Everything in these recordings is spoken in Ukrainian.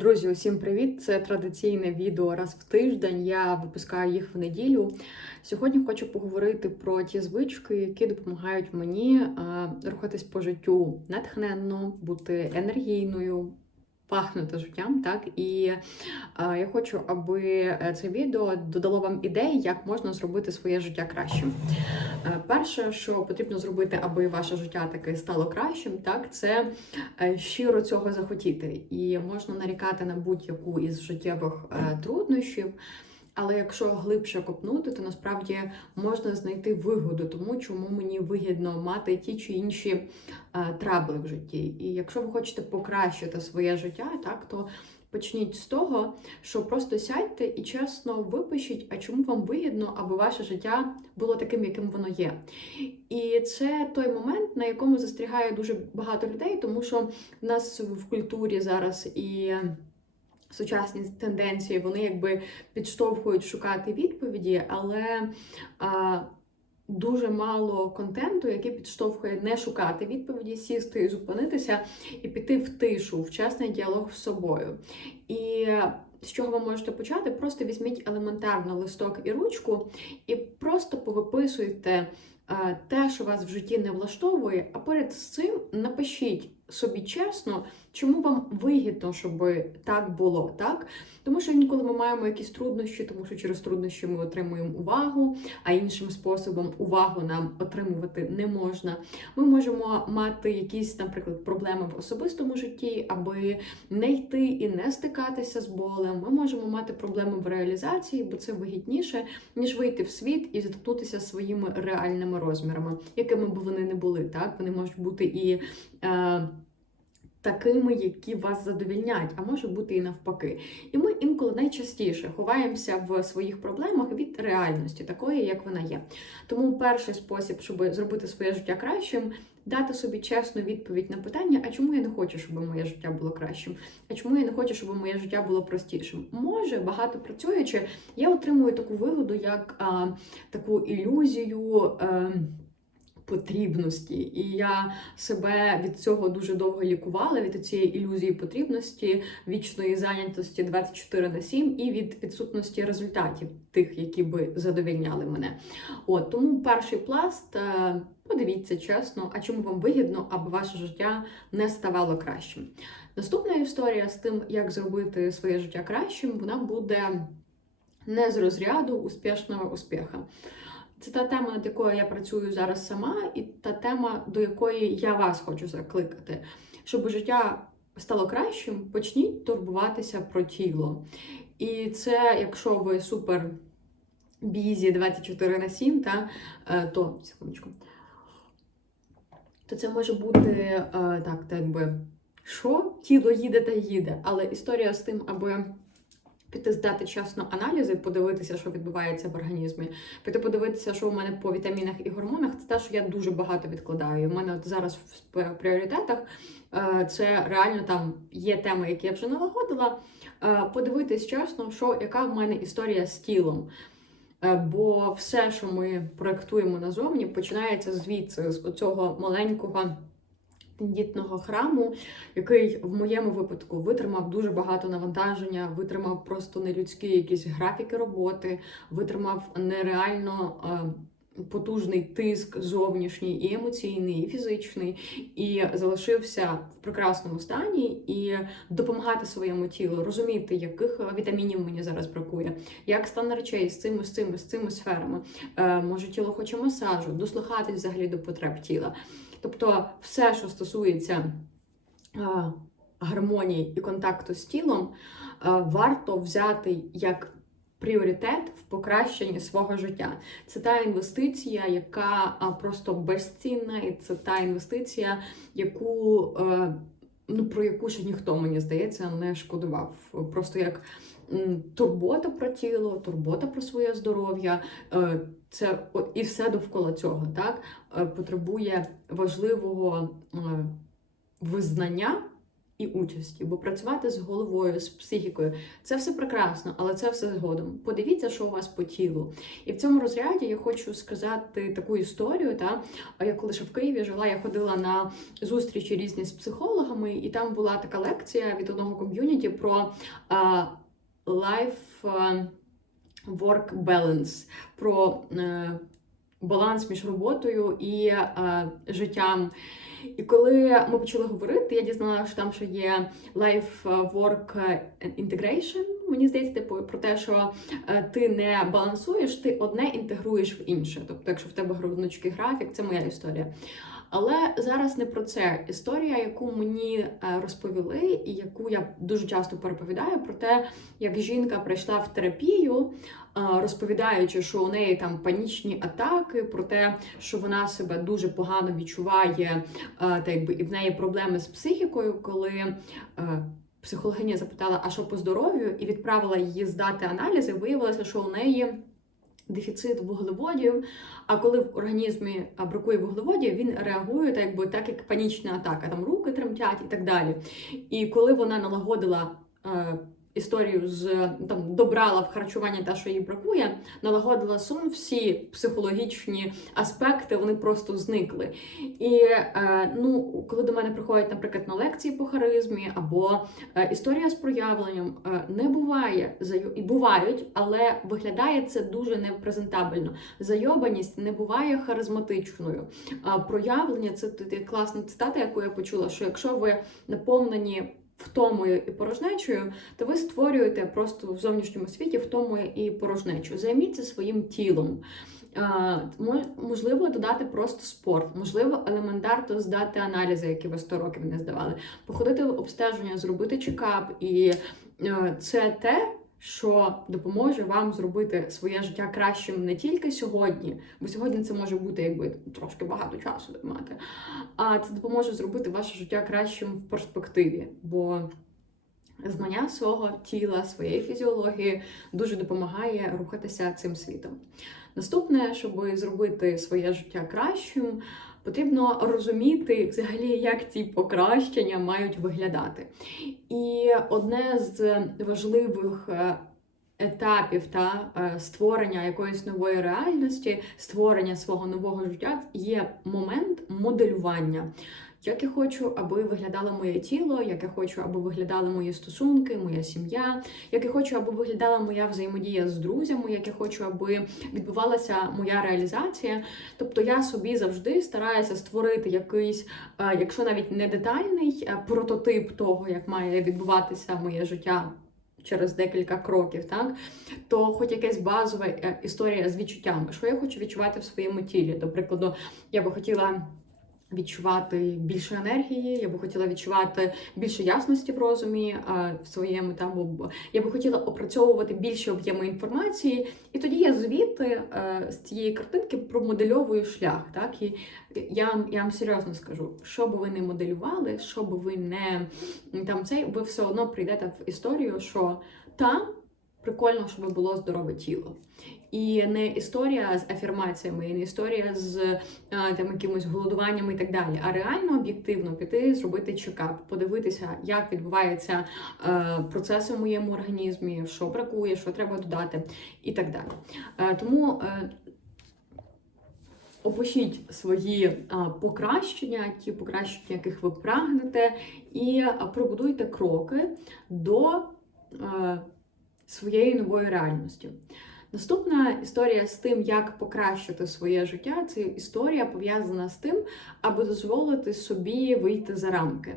Друзі, усім привіт! Це традиційне відео раз в тиждень. Я випускаю їх в неділю. Сьогодні хочу поговорити про ті звички, які допомагають мені е, рухатись по життю натхненно, бути енергійною. Пахнути життям, так і е, я хочу, аби е, це відео додало вам ідеї, як можна зробити своє життя кращим. Е, перше, що потрібно зробити, аби ваше життя таке стало кращим, так це е, щиро цього захотіти. І можна нарікати на будь-яку із життєвих е, труднощів. Але якщо глибше копнути, то насправді можна знайти вигоду тому, чому мені вигідно мати ті чи інші е, трабли в житті. І якщо ви хочете покращити своє життя, так то почніть з того, що просто сядьте і чесно випишіть, а чому вам вигідно, аби ваше життя було таким, яким воно є. І це той момент, на якому застрягає дуже багато людей, тому що в нас в культурі зараз і. Сучасні тенденції вони якби підштовхують шукати відповіді, але а, дуже мало контенту, який підштовхує не шукати відповіді, сісти і зупинитися і піти в тишу, в чесний діалог з собою. І з чого ви можете почати? Просто візьміть елементарно листок і ручку, і просто повиписуйте те, що вас в житті не влаштовує, а поряд з цим напишіть собі чесно, чому вам вигідно, щоб так було, так? Тому що інколи ми маємо якісь труднощі, тому що через труднощі ми отримуємо увагу, а іншим способом увагу нам отримувати не можна. Ми можемо мати якісь, наприклад, проблеми в особистому житті, аби не йти і не стикатися з болем. Ми можемо мати проблеми в реалізації, бо це вигідніше, ніж вийти в світ і зіткнутися своїми реальними розмірами, якими б вони не були. Так, вони можуть бути і. Е, Такими, які вас задовільнять, а може бути і навпаки. І ми інколи найчастіше ховаємося в своїх проблемах від реальності, такої, як вона є. Тому перший спосіб, щоб зробити своє життя кращим, дати собі чесну відповідь на питання, а чому я не хочу, щоб моє життя було кращим? А чому я не хочу, щоб моє життя було простішим? Може, багато працюючи, я отримую таку вигоду, як а, таку ілюзію. А, потрібності. І я себе від цього дуже довго лікувала, від цієї ілюзії потрібності, вічної зайнятості 24 на 7 і від відсутності результатів, тих, які би задовільняли мене. От Тому перший пласт. Е, подивіться чесно, а чому вам вигідно, аби ваше життя не ставало кращим. Наступна історія з тим, як зробити своє життя кращим, вона буде не з розряду успішного успіха. Це та тема, над якою я працюю зараз сама, і та тема, до якої я вас хочу закликати. Щоб життя стало кращим, почніть турбуватися про тіло. І це, якщо ви супер бізі 24 на 7, та, е, то секундочку, то це може бути е, так, так якби що тіло їде та їде. Але історія з тим, аби Піти здати чесно аналізи, подивитися, що відбувається в організмі, піти подивитися, що у мене по вітамінах і гормонах, це те, що я дуже багато відкладаю. У мене от зараз в пріоритетах е, це реально там є теми, які я вже налагодила. Е, подивитись чесно, що яка в мене історія з тілом. Е, бо все, що ми проектуємо назовні, починається звідси, з оцього маленького тендітного храму, який в моєму випадку витримав дуже багато навантаження, витримав просто нелюдські якісь графіки роботи, витримав нереально. Е, потужний тиск зовнішній, і емоційний, і фізичний, і залишився в прекрасному стані і допомагати своєму тілу, розуміти, яких вітамінів мені зараз бракує, як стан речей з цими з цими з цими сферами. Е, Може, тіло хоче масажу, дослухатись взагалі до потреб тіла. Тобто, все, що стосується гармонії і контакту з тілом, варто взяти як пріоритет в покращенні свого життя. Це та інвестиція, яка просто безцінна, і це та інвестиція, яку. Ну, про яку ще ніхто, мені здається, не шкодував. Просто як турбота про тіло, турбота про своє здоров'я, е, це і все довкола цього, так, е, потребує важливого е, визнання і участі, бо працювати з головою, з психікою це все прекрасно, але це все згодом. Подивіться, що у вас по тілу. І в цьому розряді я хочу сказати таку історію. Та я коли ще в Києві жила, я ходила на зустрічі різні з психологами, і там була така лекція від одного ком'юніті про life а, work balance, про е, баланс між роботою і е, життям. І коли ми почали говорити, я дізналася, що там ще є life work integration, Мені здається, типу про те, що е, ти не балансуєш, ти одне інтегруєш в інше. Тобто, якщо в тебе гнучкий графік, це моя історія. Але зараз не про це історія, яку мені е, розповіли, і яку я дуже часто переповідаю, про те, як жінка прийшла в терапію, е, розповідаючи, що у неї там панічні атаки, про те, що вона себе дуже погано відчуває, та якби і в неї проблеми з психікою, коли. Психологиня запитала, а що по здоров'ю, і відправила її здати аналізи. Виявилося, що у неї дефіцит вуглеводів. А коли в організмі бракує вуглеводів, він реагує так, якби так, як панічна атака, там руки тремтять і так далі. І коли вона налагодила. Е, історію з там добрала в харчування те, що їй бракує, налагодила сон, всі психологічні аспекти вони просто зникли. І е, ну, коли до мене приходять, наприклад, на лекції по харизмі або е, історія з проявленням, е, не буває і бувають, але виглядає це дуже непрезентабельно. Зайобаність не буває харизматичною. А проявлення це класна цитата, яку я почула: що якщо ви наповнені втомою і порожнечою, то ви створюєте просто в зовнішньому світі втомою і порожнечу. Займіться своїм тілом. Можливо, додати просто спорт, можливо, елементарно здати аналізи, які ви 100 років не здавали, походити в обстеження, зробити чекап, і це те, що допоможе вам зробити своє життя кращим не тільки сьогодні, бо сьогодні це може бути якби трошки багато часу мати, а це допоможе зробити ваше життя кращим в перспективі. Бо знання свого тіла, своєї фізіології дуже допомагає рухатися цим світом. Наступне, щоб зробити своє життя кращим, потрібно розуміти взагалі, як ці покращення мають виглядати. І одне з важливих е, етапів та е, створення якоїсь нової реальності, створення свого нового життя є момент моделювання. Як я хочу, аби виглядало моє тіло, як я хочу, аби виглядали мої стосунки, моя сім'я, як я хочу, аби виглядала моя взаємодія з друзями, як я хочу, аби відбувалася моя реалізація. Тобто я собі завжди стараюся створити якийсь, е, якщо навіть не детальний е, прототип того, як має відбуватися моє життя. Через декілька кроків, так то хоч якась базова е, історія з відчуттями, що я хочу відчувати в своєму тілі. До прикладу, я би хотіла відчувати більше енергії, я би хотіла відчувати більше ясності в розумі в своєму там. Я би хотіла опрацьовувати більше об'єми інформації, і тоді я звідти е, з цієї картинки промодельовую шлях. Так і я я вам серйозно скажу, що би ви не моделювали, що би ви не там цей, ви все одно прийдете в історію, що там прикольно, щоб було здорове тіло. І не історія з афірмаціями, і не історія з там якимось голодуванням і так далі, а реально об'єктивно піти, зробити чекап, подивитися, як відбуваються а, процеси в моєму організмі, що бракує, що треба додати, і так далі. А, тому. Опишіть свої покращення, ті покращення, яких ви прагнете, і пробудуйте кроки до а, новою нової реальності. Наступна історія з тим, як покращити своє життя, це історія пов'язана з тим, аби дозволити собі вийти за рамки.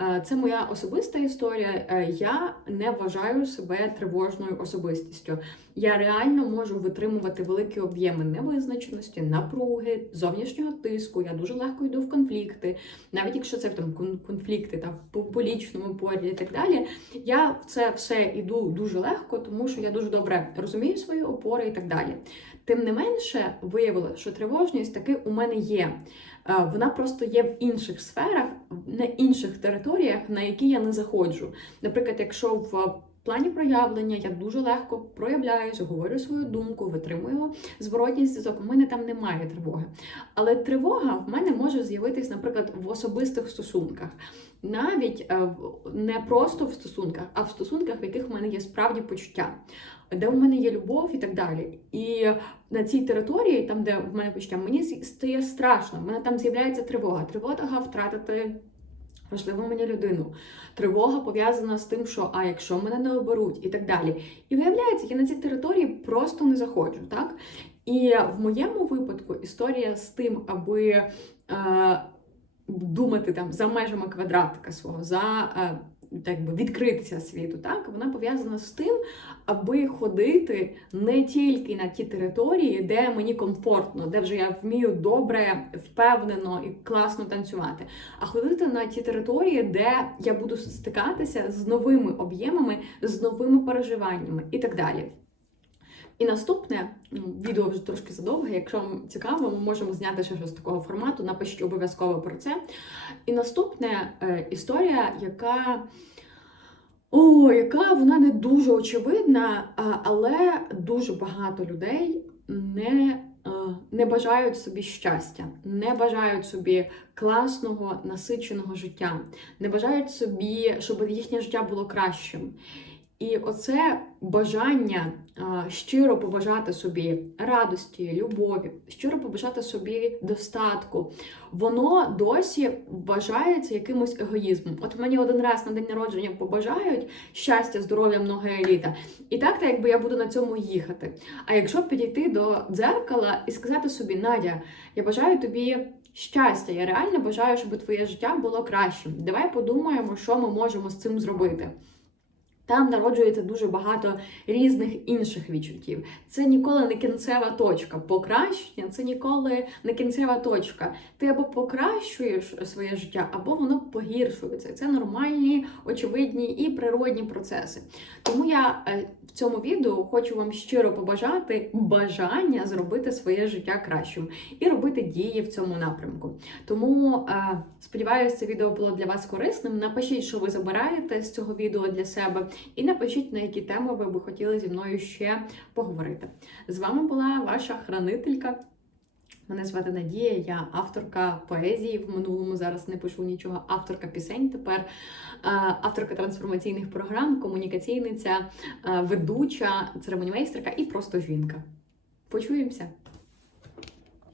Е, це моя особиста історія. Е, я не вважаю себе тривожною особистістю. Я реально можу витримувати великі об'єми невизначеності, напруги, зовнішнього тиску. Я дуже легко йду в конфлікти, навіть якщо це там конфлікти та по лічному полі і так далі. Я в це все йду дуже легко, тому що я дуже добре розумію свої опори і так далі. Тим не менше, виявилося, що тривожність таки у мене є. Е, вона просто є в інших сферах, на інших територіях, на які я не заходжу. Наприклад, якщо в В плані проявлення я дуже легко проявляюся, говорю свою думку, витримую зворотній зв'язок. У мене там немає тривоги. Але тривога в мене може з'явитись, наприклад, в особистих стосунках. Навіть е, не просто в стосунках, а в стосунках, в яких в мене є справді почуття, де у мене є любов і так далі. І на цій території, там, де в мене почуття, мені стає страшно. В мене там з'являється тривога. Тривога втратити важливу мені людину. Тривога пов'язана з тим, що а якщо мене не оберуть, і так далі. І виявляється, я на ці території просто не заходжу, так? І в моєму випадку історія з тим, аби е, думати там за межами квадратика свого, за е, так відкритися світу, так вона пов'язана з тим, аби ходити не тільки на ті території, де мені комфортно, де вже я вмію добре, впевнено і класно танцювати, а ходити на ті території, де я буду стикатися з новими об'ємами, з новими переживаннями і так далі. І наступне ну, відео вже трошки задовге. Якщо вам цікаво, ми можемо зняти ще щось такого формату. Напишіть обов'язково про це. І наступне е, історія, яка. О, яка вона не дуже очевидна, але дуже багато людей не, е, не бажають собі щастя, не бажають собі класного, насиченого життя, не бажають собі, щоб їхнє життя було кращим. І оце бажання щиро побажати собі радості, любові, щиро побажати собі достатку, воно досі вважається якимось егоїзмом. От мені один раз на день народження побажають щастя, здоров'я, много еліта. І так, так якби я буду на цьому їхати. А якщо підійти до дзеркала і сказати собі, Надя, я бажаю тобі. Щастя, я реально бажаю, щоб твоє життя було кращим. Давай подумаємо, що ми можемо з цим зробити. Там народжується дуже багато різних інших відчуттів. Це ніколи не кінцева точка. Покращення це ніколи не кінцева точка. Ти або покращуєш своє життя, або воно погіршується. Це нормальні, очевидні і природні процеси. Тому я е, в цьому відео хочу вам щиро побажати бажання зробити своє життя кращим і робити дії в цьому напрямку. Тому е, сподіваюся, це відео було для вас корисним. Напишіть, що ви забираєте з цього відео для себе, і напишіть, на які теми ви би хотіли зі мною ще поговорити. З вами була ваша хранителька. Мене звати Надія, я авторка поезії в минулому. Зараз не пишу нічого. Авторка пісень тепер, е, авторка трансформаційних програм, комунікаційниця, е, ведуча, церемонімейстерка і просто жінка. Почуємося!